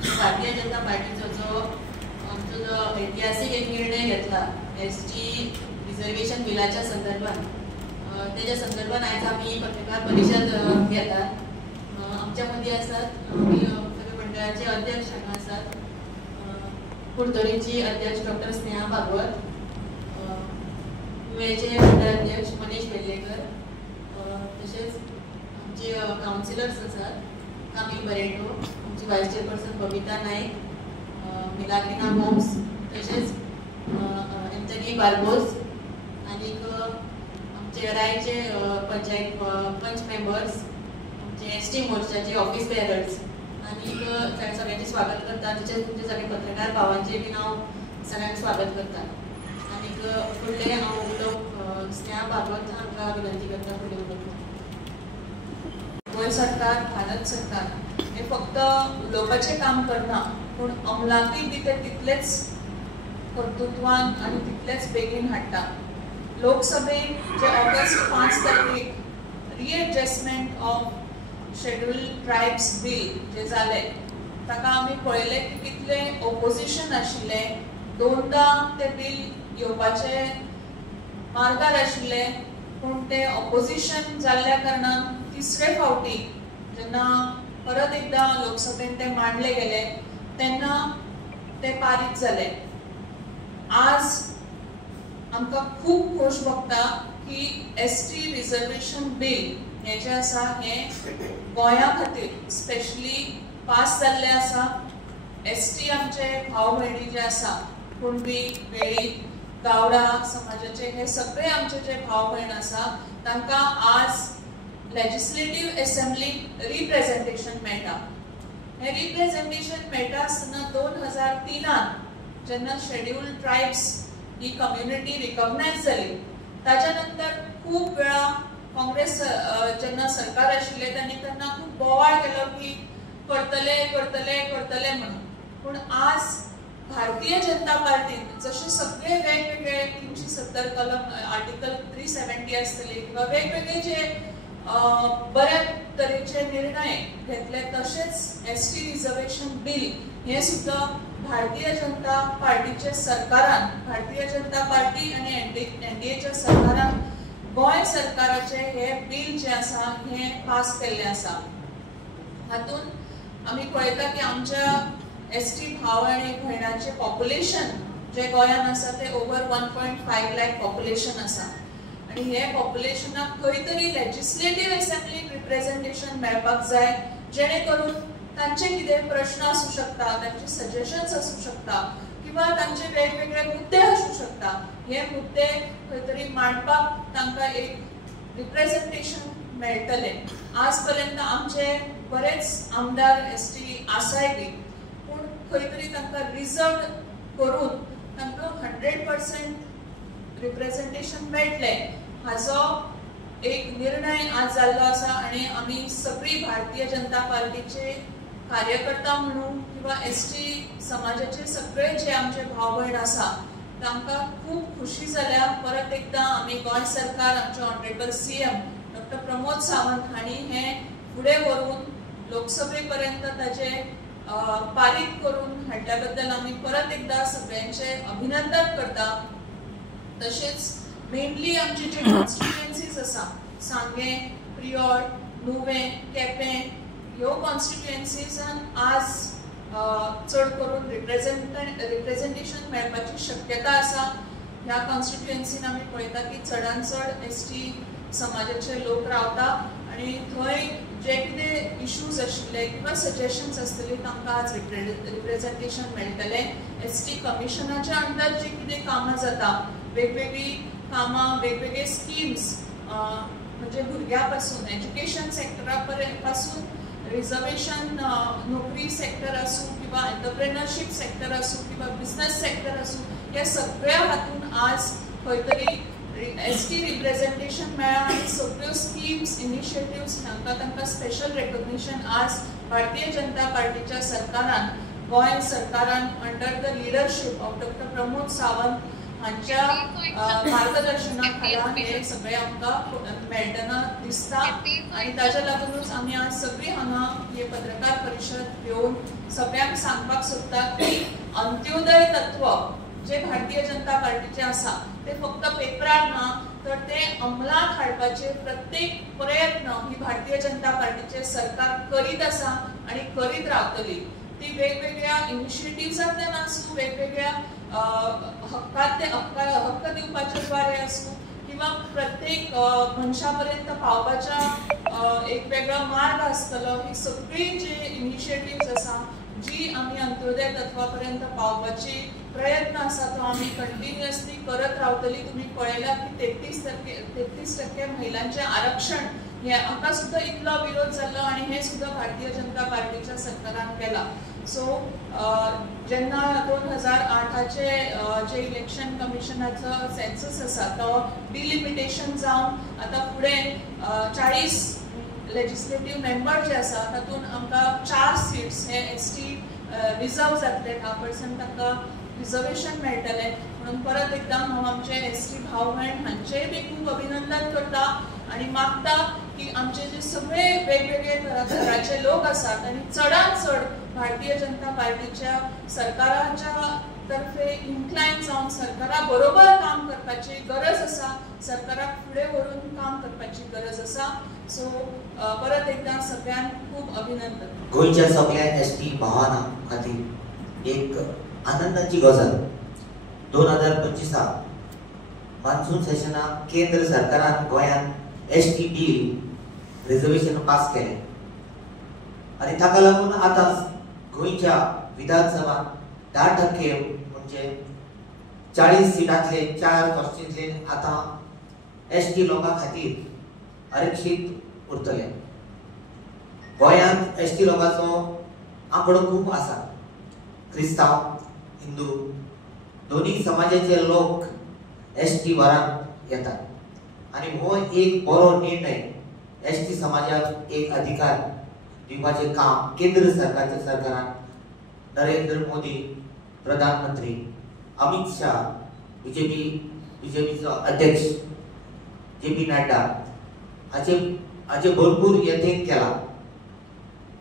भारतीय जनता पार्टीचो जो ऐतिहासिक एक निर्णय घेतला एसटी रिझर्वेशन बिलाच्या संदर्भात, त्याच्या संदर्भात आज आम्ही पत्रकार परिषद घेतात. आमच्या मध्ये असतात आम्ही सगळे मंडळाचे अध्यक्ष असतात, कुडतोडीची अध्यक्ष डॉक्टर स्नेहा भागवत, युएचे मंडळ अध्यक्ष मनीष वेल्लेकर, तसेच आमचे काउन्सिलर्स असतात कामिल बरेटो, आमची vice chairperson Babita Naik, Milagrina Holmes, तसेच एंथनी बार्बोस आणि आमचे रायचे पंचायत पंच मेंबर्स, आमचे एसटी मोर्चाचे ऑफिस बेअरर्स आणि सगळ्यांचे स्वागत करतात. तसेच तुमचे सगळे पत्रकार भावांचे बी हांव सगळ्यांक स्वागत करता. आणि फुडले हांव उलोवंक स्नेहा भागवत हांकां विनंती करता फुडले उलोवपाक. गोंय सरकार, भारत सरकार हे फक्त उलोवपाचें काम करना, पूण अंमलाकूय बी ते तितलेच कर्तृत्वान आनी तितलेच बेगीन हाडटा. लोकसभेन जे ऑगस्ट 5 तारखेक रिएडजस्टमेंट ऑफ शेड्यूल्ड ट्रायब्स बिल जे जाले, ताका आमी पळयलें की कितले ऑपोजिशन आशिल्लें, दोनदा ते बिल येवपाचे मार्गार आशिल्ले, पूण ते ऑपोजिशन जाल्ल्या कारणान तिसरे फावटी जेन्ना परत एकदा लोकसभेन ते मांडले गेले तेन्ना ते पारीत जाले. आज आमकां खूब खोश भोगता की एसटी रिजर्वेशन बिल हे जे आसा हे गोंया खातीर स्पेशली पास जाल्ले आसा. एसटी आमचे भाव भयणी जे आसा कुणबी, वेळीप, गावडा समाजाचे हे सगळे आमचे जे भाव भयण आसा तांकां आज लेजिस्लेटिव्ह असेंब्लीक रिप्रेझेंटेशन मेळटा. हे रिप्रेझेंटेशन मेळटा आसतना 2003 जेन्ना शेड्यूल्ड ट्रायब्स ही कम्युनिटी रिकॉग्नायज जाली, ताच्या नंतर खूब वेळा काँग्रेस जेन्ना सरकार आशिल्ले तेन्ना खूब बोवाळ केलो की करतले करतले करतले म्हणून. पूण आज भारतीय जनता पार्टीन जसे सगळे वेगवेगळे 370 कलम आर्टिकल 370 आसतले किंवा वेगवेगळे जे बऱ्या तरेचे निर्णय घेतले, तसेच एसटी रिझर्वेशन बिल हे सुद्धा भारतीय जनता पार्टीचे सरकारान, भारतीय जनता पार्टी आणि एनडीएच्या सरकारान गोंय सरकाराचे हे बिल जे आसा हे पास केल्ले आसा. हातून आमी पळयता की आमच्या एसटी भाव आणि भयणांचे पॉप्युलेशन जे गोंयान आसा ते ओवर 1.5 लाख पॉप्युलेशन आसा. आणि हे पॉप्युलेशनाक खंय तरी लेजिस्लेटिव्ह असेंब्लीक रिप्रेझेंटेशन मेळपाक जाय, जेणे करून तांचे कितें प्रश्न आसूं शकता, तांचे सजेशन्स आसूं शकता किंवा तांचे वेगवेगळे मुद्दे आसूं शकता, हे मुद्दे खंय तरी मांडपाक तांकां एक रिप्रेझेंटेशन मेळटले. आज पर्यंत आमचे बरेच आमदार एसटी आसाय बी, पूण खंय तरी तांकां रिजर्व करून तांकां 100% रिप्रेझेंटेशन मेळटले हाचो एक निर्णय आज जाल्लो आसा. आणि आमी सगळी भारतीय जनता पार्टीचे कार्यकर्ता म्हणून किंवा एसटी समाजाचे सगळे जे आमचे भाव भयण आसा तांकां खूब खुशी जाल्या. परत एकदा आमी गोंय सरकार, आमचे honourable CM doctor Pramod Sawant हांणी हे फुडें व्हरून लोकसभे पर्यंत ताचे पारीत करून हाडल्या बद्दल आमी परत एकदा सगळ्यांचे अभिनंदन करता. तसेच मेनली आमचे जे कॉन्स्टिट्युएन्सीज आसा सांगे, प्रियोड, नुवें, केपें ह्यो कॉन्स्टिट्युएन्सीजान आज चड करून रिप्रेझेंटेशन मेळपाची शक्यता आसा. ह्या कॉन्स्टिट्युएन्सीन आमी पळयता की चडांत चड एसटी समाजाचे लोक रावता आणि थंय जे कितें इश्यूज आशिल्ले किंवा सजेशन्स आसतली तांकां आज रिप्रेझेंटेशन मेळटलें. एसटी कमिशनाच्या अंडर जी कितें कामां जाता, वेगवेगळी कामां, वेगवेगळे स्कीम्स, म्हणजे भुरग्यां पासून एज्युकेशन सेक्टरा पासून रिझर्वेशन नोकरी सेक्टर आसूं किंवा एंटरप्रेनरशीप सेक्टर आसूं किंवा बिझनेस सेक्टर आसूं, ह्या सगळ्या हातून आज खंय तरी एसटी रिप्रेझेंटेशन मेळ्ळा आनी सगळ्यो स्कीम्स, इनिशिएटिव्स हांकां तांकां स्पेशल रेकॉग्निशन आज भारतीय जनता पार्टीच्या सरकारान, गोंय सरकारान under the leadership of doctor Pramod Sawant हांच्या मार्गदर्शनाखाला हे सगळे आमकां मेळटना दिसता आनी ताच्या लागूनच आमी आज सगळीं हांगा हे पत्रकार परिशद घेवन सगळ्यांक सांगपाक सोदतात की अंत्योदय तत्व जे भारतीय जनता पार्टीचे आसा ते फक्त पेपरार ना तर ते अंमलात हाडपाचे प्रत्येक प्रयत्न ही भारतीय जनता पार्टीचे सरकार करीत आसा आणि करीत रावतली। ती वेगवेगळ्या इनिशिएटिव्हजांतल्यान आसूं, वेगवेगळ्या हक्क दिवपाच्या द्वारे आसूं किंवा प्रत्येक मनशा पर्यंत पावपाच्या एक वेगळो मार्ग आसतलो, ही सगळी जे इनिशिएटिव्हज आसा जी आमी अंत्योदय तत्वापर्यंत पावपाची प्रयत्न आसा तो आमी कंटिन्युअसली करत रावतली। तुम्ही पळयला की 33% महिलांचे आरक्षण हे हाका सुद्धा इतलो विरोध जाल्लो आणि हे सुद्धा भारतीय जनता पार्टीच्या सरकारान केला। सो जेन्ना 2008चे जे इलेक्शन कमिशनाचो सेन्सस आसा तो डिलिमिटेशन जावन आता फुडें 40 लेजिस्लेटिव्ह मेंबर जे आसा तातूंत आमकां 4 सीट्स हे एसटी रिजर्व जातले, 10% तांकां रिजर्वेशन मेळटले। म्हणून परत एकदा हांव आमचे एसटी भाव भयण हांचेय बी खूब अभिनंदन करता आणि मागता की आमचे जे सगळे वेगवेगळे तरातराचे लोक आसात आणि चडांत चड भारतीय जनता पार्टीच्या सरकाराच्या तर्फे इन्क्लायन जावन सरकारा बरोबर काम करपाची गरज आसा, सरकाराक फुडें व्हरून काम करपाची गरज आसा। सो परत एकदा सगळ्यांक खूब अभिनंदन। गोंयच्या सगळ्या एसटी भावांना खातीर एक आनंदाची गजाल 2025 मान्सून सेशनाक केंद्र सरकारान गोंयांत एसटी बिल रिजर्वेशन पास केले आणि ताका लागून आता गोंयच्या विधानसभात 10% म्हणजे 40 सीटांतले 4 कॉन्स्टिट्युएंसींतले आता एसटी लोकां खातीर आरक्षीत उरतले। गोंयांत एसटी लोकांचो आंकडो खूब आसा। क्रिस्तांव, हिंदू दोन्ही समाजाचे लोक एसटी वरांत येतात आणि हो एक बरो निर्णय एसटी समाजाक एक अधिकार दिवपाचे काम केंद्र सरकारान नरेंद्र मोदी प्रधानमंत्री, अमित शाह बीजेपीचो अध्यक्ष JP नड्डा हाचे भरपूर यत्न केला।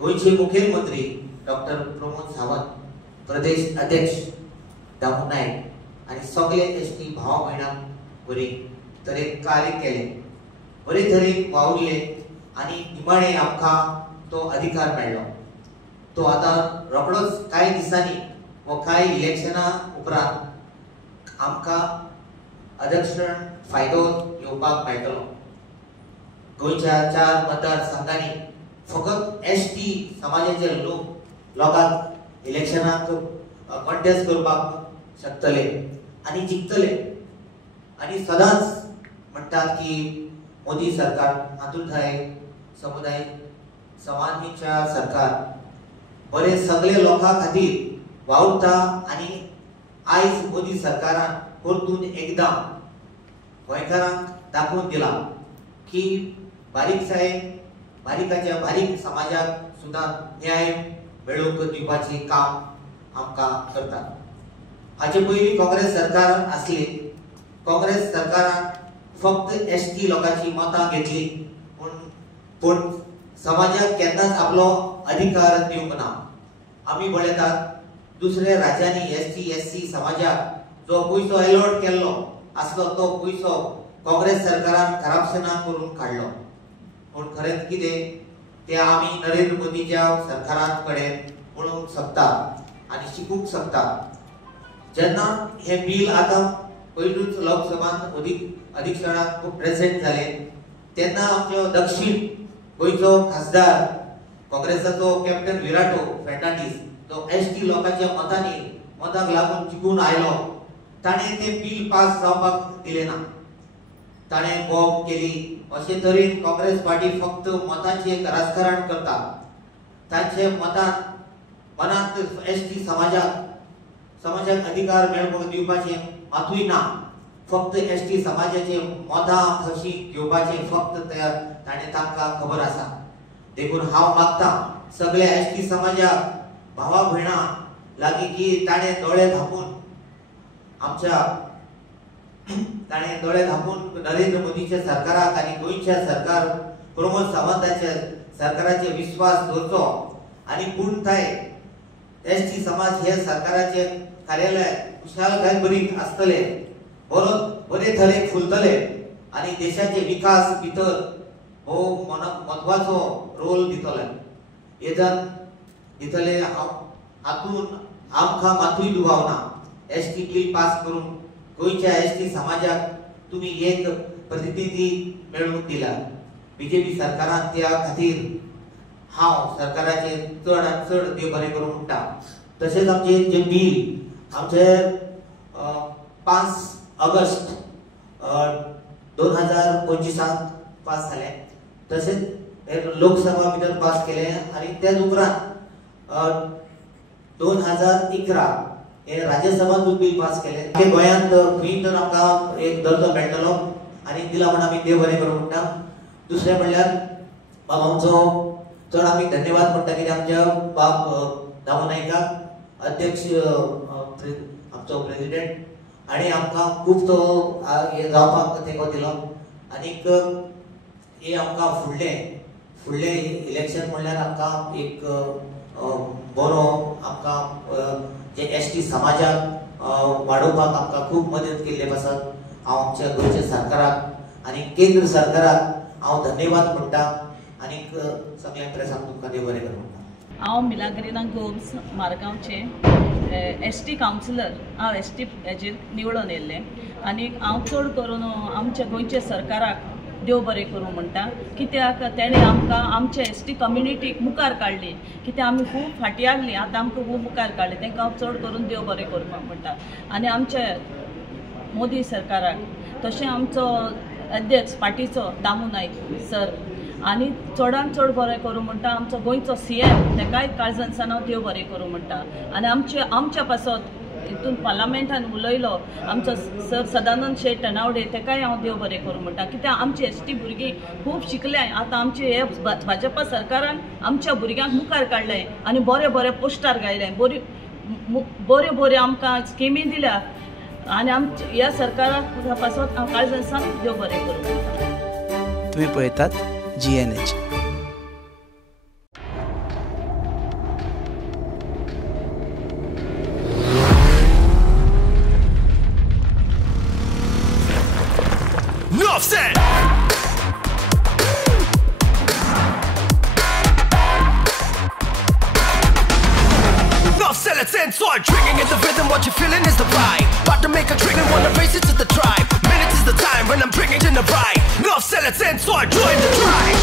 गोंयचे मुखेलमंत्री डॉक्टर प्रमोद सावंत, प्रदेश अध्यक्ष दामू नायक आणि सगळे एसटी भाव भयणांक बरे तरेन कार्य केले, बरे तरेन वावरले आणि निमाणे आमकां तो अधिकार मेळ्ळो। तो आता रोखडोच कांय दिसांनी व कांय इलेक्शना उपरांत आमकां आरक्षण फायदो घेवपाक मेळटलो। गोंयच्या 4 मतदारसंघांनी फकत एसटी समाजाचे लोकांक इलेक्शनाक कॉन्टेस्ट करपाक शकतले आणि जिखतले आणि सदांच म्हणटात की मोदी सरकार मातृथाय समुदाय समानतेच्या सरकार बरे सगळे लोकां खातीर वावुरता आणि आयज मोदी सरकारान परतून एकदा गोंयकारांक दाखोवन दिला की बारीकाच्या बारीक समाजाक सुद्धा न्याय मेळोवन दिवपाचे काम आमकां करता। हाचे पयलीं काँग्रेस सरकार आसली, काँग्रेस सरकारान फक्त एसटी लोकांची मतां घेतली पूण समाजाक केन्नाच आपलो अधिकार दिवंक ना। आमी पळयतात दुसऱ्या राज्यांनी एसटी SC समाजाक जो पयसो अलॉट केल्लो आसलो तो पयसो काँग्रेस सरकारान करप्शनाक करून काडलो। पूण खरेंच कितें ते आमी नरेंद्र मोदीच्या सरकारान कडेन म्हणूंक शकता आणि शिकूंक शकता। जेन्ना हे बिल आता पयलूच लोकसभांत अधिवेशनाक प्रेझेंट जाले तेन्ना आमचो दक्षिण गोंयचो खासदार काँग्रेसाचो कॅप्टन विराटो फर्नांडीस जो एसटी लोकांच्या मताक लागून जिखून आयलो, ताणें ते बिल पास जावपाक दिले ना। ताणें बॉम्ब केली अशे तरेन काँग्रेस पार्टी फक्त मतांचे राजकारण करता। तांचे मनात एसटी समाजाक अधिकार मेळोवंक दिवपाचे मातूय ना, फक्त एसटी समाजाचे मतां कशी घेवपाचे फक्त ताणें तांकां खबर आसा। देखून हांव मागता सगळ्या एसटी समाजाक भावा भयणां लागीं की ताणें दोळे धांपून आमच्या ताणें दोळे धांपून नरेंद्र मोदीच्या सरकाराक आनी गोंयच्या सरकार प्रमोद सावंताच्या सरकाराचे विश्वास दवरचो आनी पूर्णताय एसटी समाज हे सरकाराचे कार्यालय खुशालकाय बरी आसतले, बरे तरेन फुलतले आनी देशाचे विकास भितर हो महत्वाचो रोल दितले. येदन दितले हातून आमकां मातूय दुबाव ना. एसटी बिल पास करून गोंयच्या एसटी समाजाक तुम्ही एक प्रतिनिधी मेळून दिला. बीजेपी सरकारान त्या खातीर हांव सरकाराचे चड आनी चड देव बरें करूं म्हणटा. तशेंच आमचे जे बिल आमचे 5 ऑगस्ट 2025 पास जाले. तशेंच लोकसभा भितर पास केले आनी त्याच उपरांत 2011 हे राज्यसभातून बिल पास केले. हे गोंयांत खंय तर आमकां एक दर्जो मेळटलो आनी दिला म्हणून आमी देव बरें करूं म्हणटा. दुसरें म्हणल्यार बाब आमचो चड आमी धन्यवाद म्हणटा कित्याक आमच्या बाब दामू नायकाक अध्यक्ष आमचो प्रेसिडेंट आनी आमकां खूब तो हे जावपाक तेंको दिलो. आनीक हे आमकां फुडले इलेक्शन म्हणल्यार आमकां एक बरो आमकां जे एसटी समाजाक वाडोवपाक आमकां खूब मदत केल्ली आसा. हांव आमच्या गोंयच्या सरकाराक आनी केंद्र सरकाराक हांव धन्यवाद म्हणटा आनीक सगळ्या प्रेसाक तुमकां देव बरें करूं म्हणटा. हांव मिलाग्रिना गोम्स मारगांवचें एसटी कावन्सिलर. हांव एसटी हेजेर निवडून येयल्लें आनीक हांव चड करून आमच्या गोंयच्या सरकाराक देव बरें करूं म्हणटा. कित्याक तेणें आमकां आमच्या एसटी कम्युनिटीक मुखार काडली. कित्याक आमी खूब फाटीं आसलीं, आतां आमकां खूब मुखार काडली. तांकां हांव चड करून देव बरें करपाक म्हणटा. आनी आमच्या मोदी सरकाराक तशें आमचो अध्यक्ष पार्टीचो दामू नायक सर आनी चडांत चड बरें करूं म्हणटा. आमचो गोंयचो CM ताकाय काळजांसान हांव देव बरें करूं म्हणटा. आनी आमच्या पासत हितून पार्लमेंटान उलयलो आमचो सर सदानंद शेट टनावडे, ताकाय हांव देव बरें करूं म्हणटा. कित्याक आमची एसटी भुरगीं खूब शिकल्या. आतां आमचे हे भाजपा सरकारान आमच्या भुरग्यांक मुखार काडलें आनी बरे पोस्टार घायले. बऱ्यो आमकां स्किमी दिल्या आनी आमच्या ह्या सरकाराक पासत हांव काळजांसान देव बरें करूं म्हणटा. तुम्ही पळयतात GNH. Drinking in the rhythm, what you're feeling is the vibe. About to make a drink and wanna race it to the tribe. Minutes is the time when I'm bringing in the ride. Enough sell it in, so I join the tribe.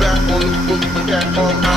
Back on the book, back on